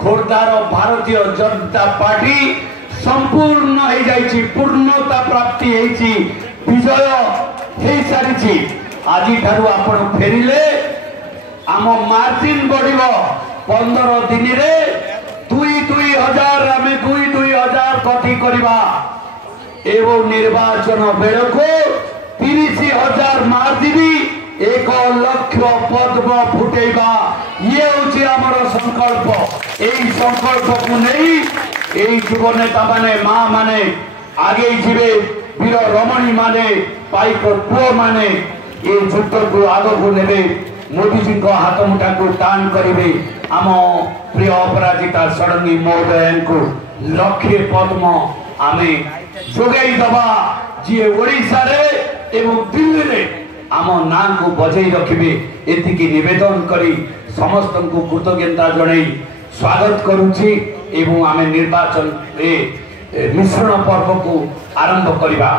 खोर्धार Bharatiya Janata party संपूर्ण हो जाइए पूर्णता प्राप्ति विजय हो सारी आज आपण फेरिले आम मार्जिन बढ़ 15 दिन रे 2,000 आम 2,000 कथी करवा एवं निर्वाचन बेल को 30,000 मार्जिनी 1 लाख पद्म फुटेबा ये हूँ आमर संकल्प। यही संकल्प को नहीं युव नेता माने माँ माने आगे जीवे वीर रमणी माने पाइक पुओ माने ये युद्ध को आग को ने मोदी जी को हाथ मुठा को टाण करेंगे। आम प्रिय अपराजिता षडंगी महोदय को लक्षे पद्म आम जोगाई दबा जी ओडिशा रे एवं दिल्ली रे आम ना को बजई रखिबे एतिकी निवेदन करी समस्त को कृतज्ञता जणई स्वागत करूची एवं आम निर्वाचन रे मिश्रण पर्व को आरंभ करिबा।